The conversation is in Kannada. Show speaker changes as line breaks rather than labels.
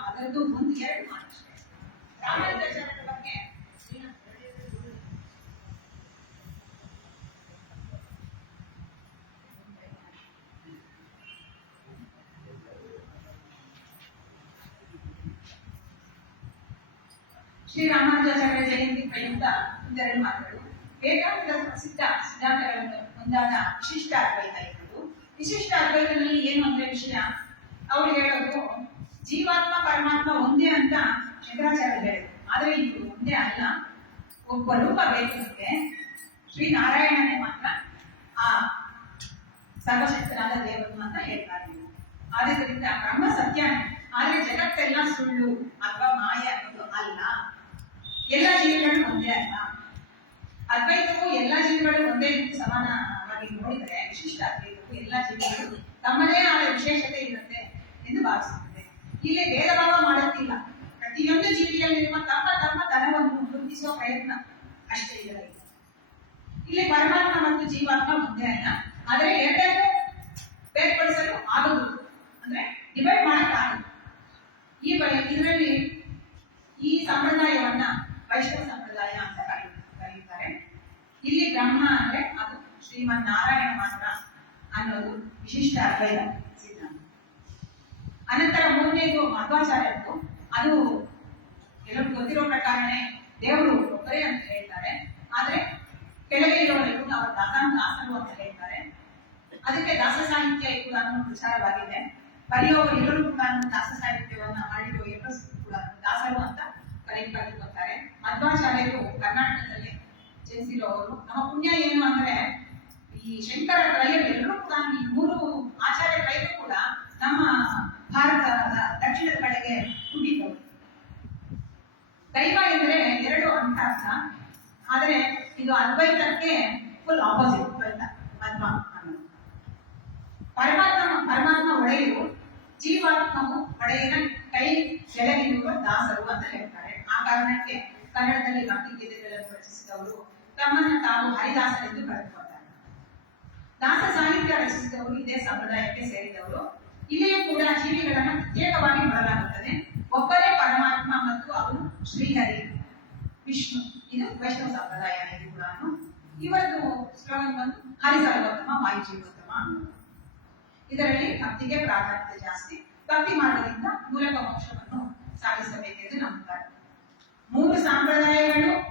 ಅದರದ್ದು ಒಂದು ಎರಡು ಮಾತು ರಾಮಾನುಜಾಚಾರ್ಯರ ಬಗ್ಗೆ ಶ್ರೀ ರಾಮಾನುಜಾಚಾರ್ಯ ಜಯಂತಿ ಪ್ರಯುಕ್ತ ಒಂದೆರಡು ಮಾತುಗಳು. ವೇದಾಂತದ ಪ್ರಸಿದ್ಧ ಸಿದ್ಧಾಂತಗಳನ್ನು ಒಂದಾದ ವಿಶಿಷ್ಟ ಅದ್ವೈತ ಇರುವುದು. ವಿಶಿಷ್ಟ ಅದ್ವೈತದಲ್ಲಿ ಏನು ಅಂದ್ರೆ ವಿಷಯ ಅವ್ರು ಹೇಳೋದು ಜೀವಾತ್ಮ ಪರಮಾತ್ಮ ಒಂದೇ ಅಂತ ಶಂಕರಾಚಾರ್ಯ ಆದ್ರೆ ಇದು ಒಂದೇ ಅಲ್ಲ. ಒಬ್ಬ ರೂಪ ಬೇಕಂತೆ ಶ್ರೀ ನಾರಾಯಣನೇ ಮಾತ್ರ ಆ ಸರ್ವಶಕ್ತನಾದ ದೇವರು ಅಂತ ಹೇಳ್ತಾ ಇದ್ದೀವಿ ಆದ್ದರಿಂದ ಬ್ರಹ್ಮ ಸತ್ಯ ಆದ್ರೆ ಜಗತ್ತೆಲ್ಲ ಸುಳ್ಳು ಅಥವಾ ಮಾಯ ಅನ್ನೋದು ಅಲ್ಲ. ಎಲ್ಲ ಜೀವಿಗಳು ಒಂದೇ ಅಲ್ಲ. ಅದ್ವೈತವು ಎಲ್ಲ ಜೀವಿಗಳು ಒಂದೇ ಸಮಾನವಾಗಿ ನೋಡಿದರೆ ವಿಶಿಷ್ಟ ಅದ್ವೈತವು ಎಲ್ಲ ಜೀವಿಗಳು ತಮ್ಮದೇ ಆದ ವಿಶೇಷತೆ ಇರುತ್ತೆ ಎಂದು ಭಾವಿಸುತ್ತದೆ ಇಲ್ಲಿ ಭೇದ ಭಾವ ಮಾಡುತ್ತಿಲ್ಲ ಪ್ರತಿಯೊಂದು ಜೀವಿಯಲ್ಲಿರುವ ತಮ್ಮ ತಮ್ಮ ತನವನ್ನು ಗುರುತಿಸುವ ಪ್ರಯತ್ನ ಅಷ್ಟೇ ಇದರಲ್ಲಿ ಇಲ್ಲಿ ಪರಮಾತ್ಮ ಮತ್ತು ಜೀವಾತ್ಮ ಒಂದೇ ಅಲ್ಲ. ಆದರೆ ಎರಡನ್ನೂ ಬೇರ್ಪಡಿಸಲು ಆಗುವುದು. ಅಂದ್ರೆ ಡಿವೈಡ್ ಮಾಡಕ್ ಈ ಬಗ್ಗೆ ಇದರಲ್ಲಿ ಈ ಸಂಪ್ರದಾಯವನ್ನ ವೈಷ್ಣವ ಸಂಪ್ರದಾಯ ಅಂತ ಕರೀ- ಕರೀತಾರೆ. ಇಲ್ಲಿ ಬ್ರಹ್ಮ ಅಂದ್ರೆ ಅದು ಶ್ರೀಮನ್ ನಾರಾಯಣ ಮಾತ್ರ ಅನ್ನೋದು ವಿಶಿಷ್ಟ ಅದ್ವೈತ ಸಿದ್ಧಾಂತ. ಅನಂತರ ಮೂರನೇದು ಮಧ್ವಾಚಾರ್ಯದ್ದು ಅದು ಎಲ್ಲರಿಗೂ ಗೊತ್ತಿರೋ ಪ್ರಕಾರನೇ ದೇವರು ಒಬ್ಬರೇ ಅಂತ ಹೇಳ್ತಾರೆ. ಆದ್ರೆ ಕೆಳಗೆ ಇರೋವರೆಗೂ ನಾವು ದಾಸನ ದಾಸರು ಅಂತ ಹೇಳ್ತಾರೆ. ಅದಕ್ಕೆ ದಾಸ ಸಾಹಿತ್ಯ ಕೂಡ ವಿಚಾರವಾಗಿದೆ. ಬರೆಯುವವರು ಎಲ್ಲರೂ ಕೂಡ ದಾಸ ಸಾಹಿತ್ಯವನ್ನು ಮಾಡಿರುವ ಎಲ್ಲರೂ ಕೂಡ ದಾಸರು ಅಂತ ಕರೆಯಲ್ಪಟ್ಟಿರ್ತಾರೆ ಮಧ್ವಾಚಾರ್ಯರು ಕರ್ನಾಟಕದಲ್ಲಿ ಜನಿಸಿರೋರು. ನಮ್ಮ ಪುಣ್ಯ ಏನು ಅಂದ್ರೆ ಈ ಶಂಕರ ದೈವ ಎಂದ್ರೆ ಎರಡು ಅಂತ ಅರ್ಥ. ಆದರೆ ಇದು ಅದ್ವೈತಕ್ಕೆ ಫುಲ್ ಆಪೋಸಿಟ್ ದ್ವೈತ ಪದ್ಮ ಪರಮಾತ್ಮ ಪರಮಾತ್ಮ ಒಡೆಯರು, ಜೀವಾತ್ಮವು ಒಡೆಯನ ಕೈ ಕೆಳಗಿರುವ ದಾಸರು ಅಂತ ಹೇಳ್ತಾರೆ. ಆ ಕಾರಣಕ್ಕೆ ಕನ್ನಡದಲ್ಲಿ ಭಕ್ತಿ ಗೀತೆಗಳನ್ನು ರಚಿಸಿದವರು ತಮ್ಮನ್ನ ತಾವು ಹರಿದಾಸರೆಂದು ಕರೆದುಕೊಂಡರು. ದಾಸ ಸಾಹಿತ್ಯ ರಚಿಸಿದವರು, ಇದೇ ಸಂಪ್ರದಾಯಕ್ಕೆ ಸೇರಿದವರು. ಇಲ್ಲಿಯೂ ಕೂಡ ಜೀವಿಗಳನ್ನು ಪ್ರತ್ಯೇಕವಾಗಿ ವೈಷ್ಣವ ಸಂಪ್ರದಾಯ ಇದು ಕೂಡ ಇವತ್ತು ಸ್ಲೋಗನ್ ಬಂದು ಹರಿಸರ್ವೋತ್ತಮ ವಾಯು ಜೀವೋತ್ತಮ ಅನ್ನೋದು ಇದರಲ್ಲಿ ಭಕ್ತಿಗೆ ಪ್ರಾಧಾನ್ಯತೆ ಜಾಸ್ತಿ ಭಕ್ತಿ ಮಾಡೋದ್ರಿಂದ ಮೂಲಕ ಮೋಕ್ಷವನ್ನು ಸಾಧಿಸಬೇಕೆಂದು ನಂಬುತ್ತಾರೆ ಮೂರು ಸಂಪ್ರದಾಯಗಳು ಬೇರೆ ಬೇರೆ